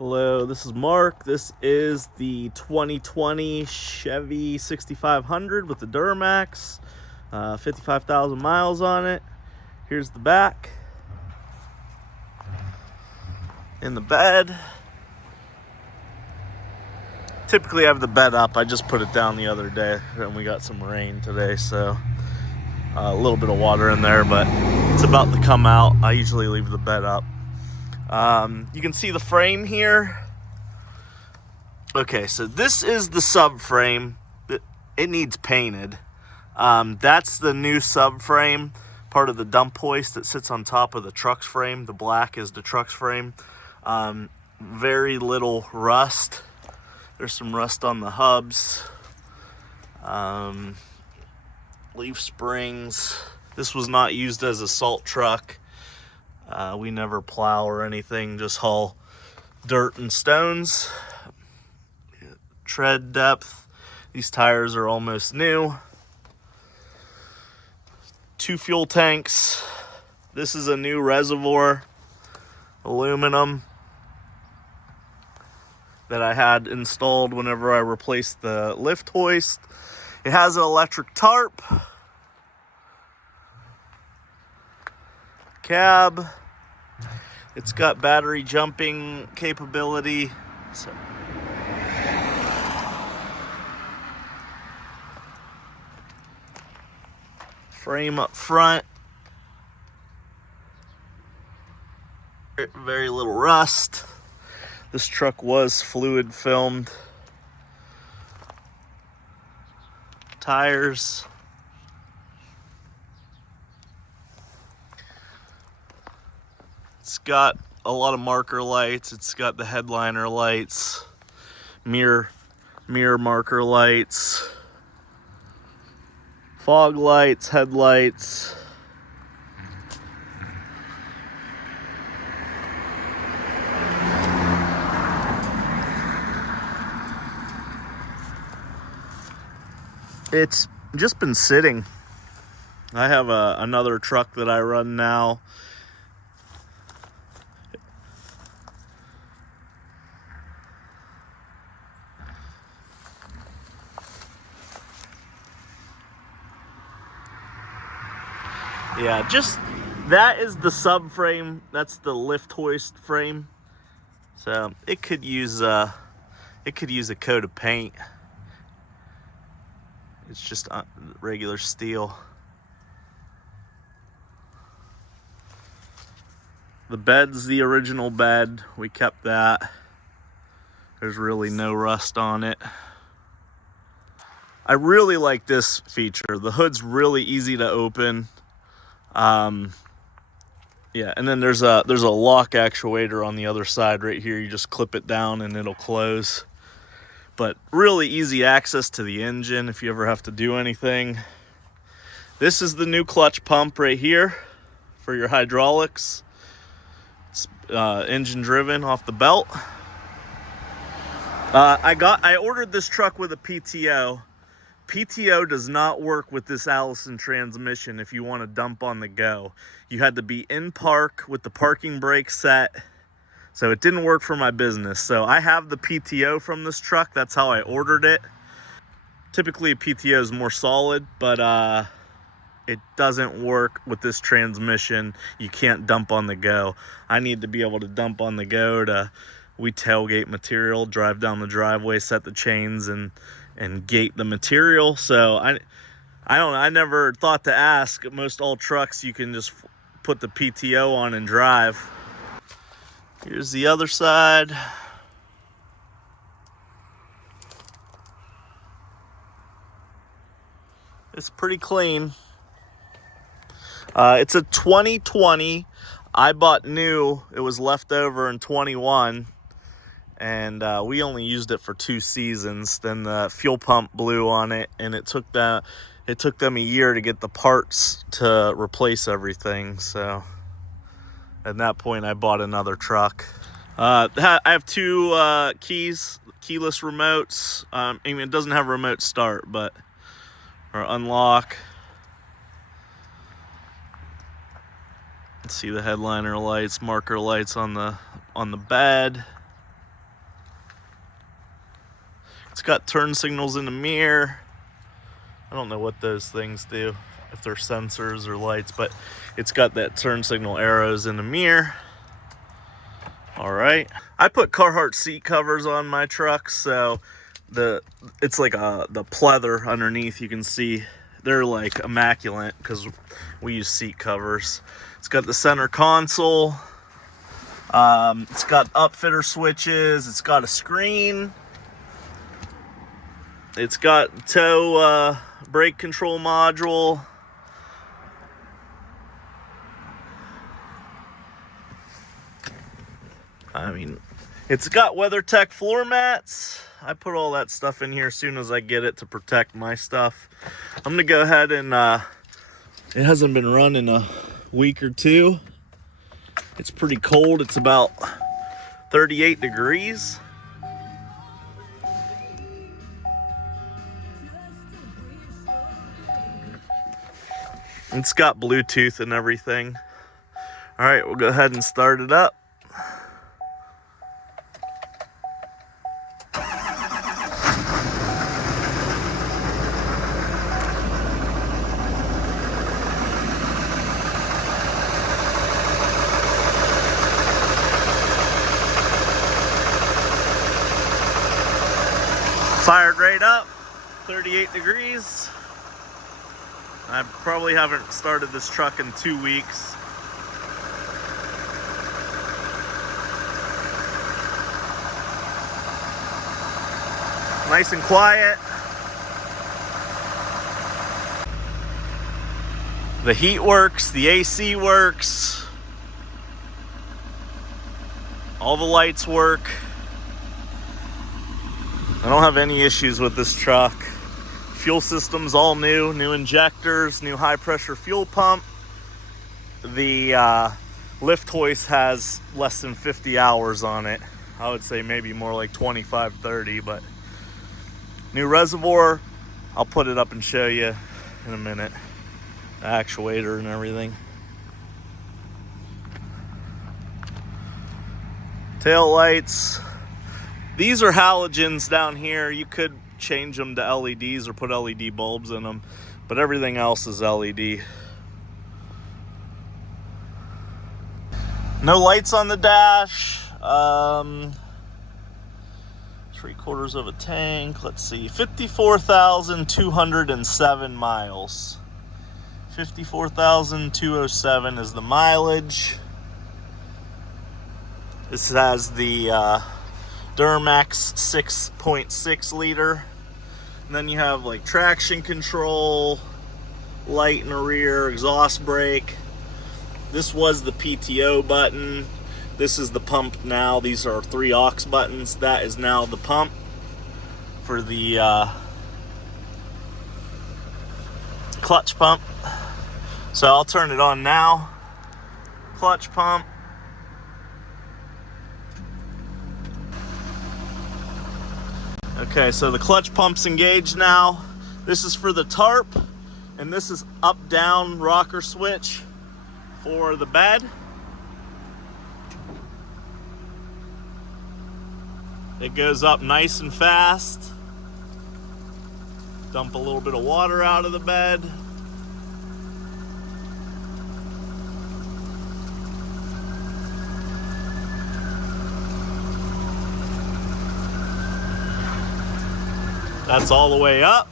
Hello, this is Mark. This is the 2020 Chevy 6500 with the Duramax, 55,000 miles on it. Here's the back. In the bed. Typically I have the bed up. I just put it down the other day and we got some rain today, so a little bit of water in there, but it's about to come out. I usually leave the bed up. You can see the frame here. Okay, so this is the subframe. It needs painted. That's the new subframe, part of the dump hoist that sits on top of the truck's frame. The black is the truck's frame. Very little rust. There's some rust on the hubs. Leaf springs. This was not used as a salt truck. We never plow or anything, just haul dirt and stones. Tread depth. These tires are almost new. 2 fuel tanks. This is a new reservoir, aluminum, that I had installed whenever I replaced the lift hoist. It has an electric tarp. Cab. It's got battery jumping capability. So frame up front. Very little rust. This truck was fluid filmed. Tires. It's got a lot of marker lights. It's got the headliner lights, mirror marker lights, fog lights, headlights. It's just been sitting. I have another truck that I run now. Yeah, just that is the subframe. That's the lift hoist frame. So it could use a coat of paint. It's just regular steel. The bed's the original bed. We kept that. There's really no rust on it. I really like this feature. The hood's really easy to open. Yeah, and then there's a lock actuator on the other side right here. You just clip it down and it'll close. But really easy access to the engine if you ever have to do anything. This is the new clutch pump right here for your hydraulics. It's engine driven off the belt. I ordered this truck with a PTO. PTO does not work with this Allison transmission if you want to dump on the go. You had to be in park with the parking brake set. So it didn't work for my business. So I have the PTO from this truck. That's how I ordered it. Typically a PTO is more solid, but it doesn't work with this transmission. You can't dump on the go. I need to be able to dump on the go we tailgate material, drive down the driveway, set the chains and gate the material. So I don't know. I never thought to ask. Most all trucks you can just put the PTO on and drive. Here's the other side. It's pretty clean. It's a 2020. I bought new. It was left over in 21. And we only used it for 2 seasons. Then the fuel pump blew on it, and it took them a year to get the parts to replace everything. So at that point, I bought another truck. I have 2 keyless remotes. I mean, it doesn't have remote start, or unlock. Let's see the headliner lights, marker lights on the bed. It's got turn signals in the mirror. I don't know what those things do, if they're sensors or lights, but it's got that turn signal arrows in the mirror. All right. I put Carhartt seat covers on my truck, so it's like the pleather underneath. You can see they're like immaculate because we use seat covers. It's got the center console. It's got upfitter switches. It's got a screen. It's got tow brake control module. I mean, it's got WeatherTech floor mats. I put all that stuff in here as soon as I get it to protect my stuff. I'm gonna go ahead and, it hasn't been run in a week or two. It's pretty cold. It's about 38 degrees. It's got Bluetooth and everything. All right, we'll go ahead and start it up. Fired right up, 38 degrees. I probably haven't started this truck in 2 weeks. Nice and quiet. The heat works, the AC works. All the lights work. I don't have any issues with this truck. Fuel system's all new injectors, new high pressure fuel pump. The lift hoist has less than 50 hours on it. I would say maybe more like 25, 30, but new reservoir. I'll put it up and show you in a minute. The actuator and everything. Tail lights. These are halogens down here. You could change them to LEDs or put LED bulbs in them, but everything else is LED. No lights on the dash. 3/4 of a tank. Let's see, 54,207 miles. 54,207 is the mileage. This has the Duramax 6.6 liter. And then you have like traction control, light in the rear, exhaust brake. This was the PTO button. This is the pump now. These are 3 aux buttons. That is now the pump for the clutch pump. So I'll turn it on now. Clutch pump. Okay, so the clutch pump's engaged now. This is for the tarp, and this is up-down rocker switch for the bed. It goes up nice and fast. Dump a little bit of water out of the bed. That's all the way up.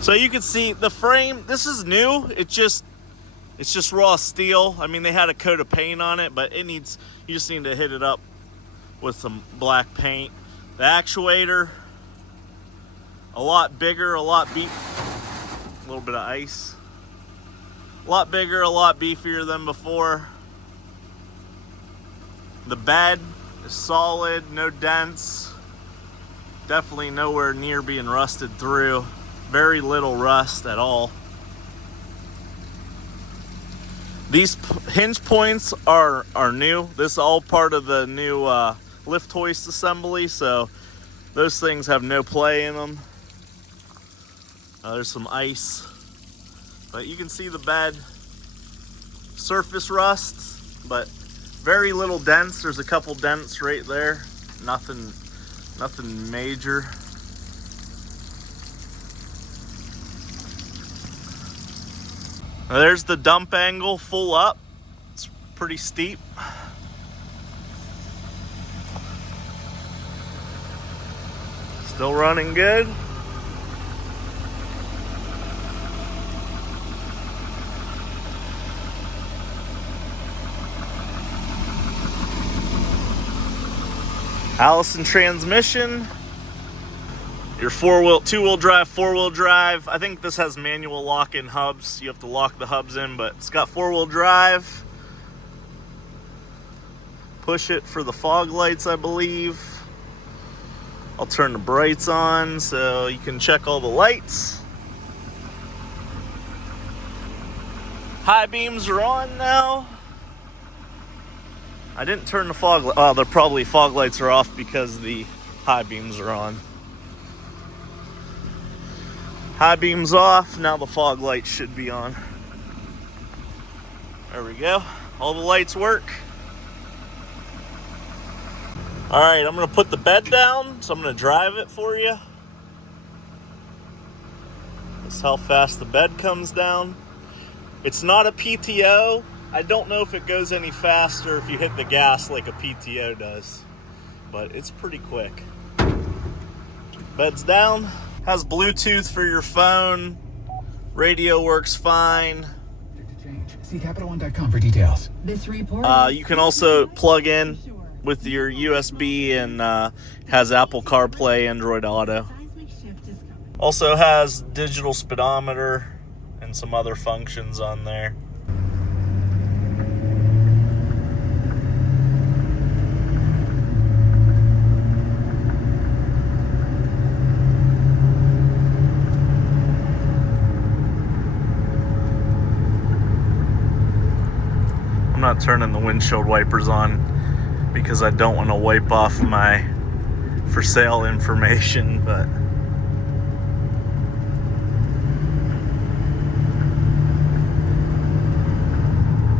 So you can see the frame, this is new. It's just raw steel. I mean, they had a coat of paint on it, but you just need to hit it up with some black paint. The actuator, a lot bigger, a little bit of ice. A lot bigger, a lot beefier than before. The bed is solid, no dents. Definitely nowhere near being rusted through. Very little rust at all. These hinge points are new. This is all part of the new lift hoist assembly, so those things have no play in them. There's some ice, but you can see the bed. Surface rust, but very little dents. There's a couple dents right there. Nothing Nothing major. Now there's the dump angle full up. It's pretty steep. Still running good. Allison transmission. Your two-wheel drive, four-wheel drive. I think this has manual lock-in hubs. You have to lock the hubs in, but it's got four-wheel drive. Push it for the fog lights, I believe. I'll turn the brights on so you can check all the lights. High beams are on now. I didn't turn the fog lights. Oh, they're probably fog lights are off because the high beams are on. High beams off, now the fog lights should be on. There we go. All the lights work. All right, I'm gonna put the bed down, so I'm gonna drive it for you. That's how fast the bed comes down. It's not a PTO. I don't know if it goes any faster if you hit the gas like a PTO does, but it's pretty quick. Bed's down. Has Bluetooth for your phone. Radio works fine. See CapitalOne.com for details. This report. You can also plug in with your USB and has Apple CarPlay, Android Auto. Also has digital speedometer and some other functions on there. I'm not turning the windshield wipers on because I don't want to wipe off my for sale information, but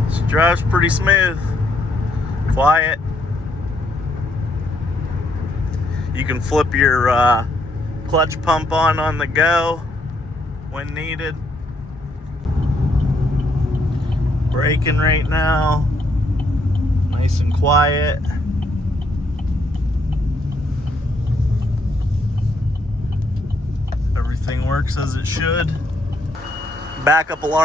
this drives pretty smooth, quiet. You can flip your clutch pump on the go when needed. Braking right now, nice and quiet. Everything works as it should. Backup alarm.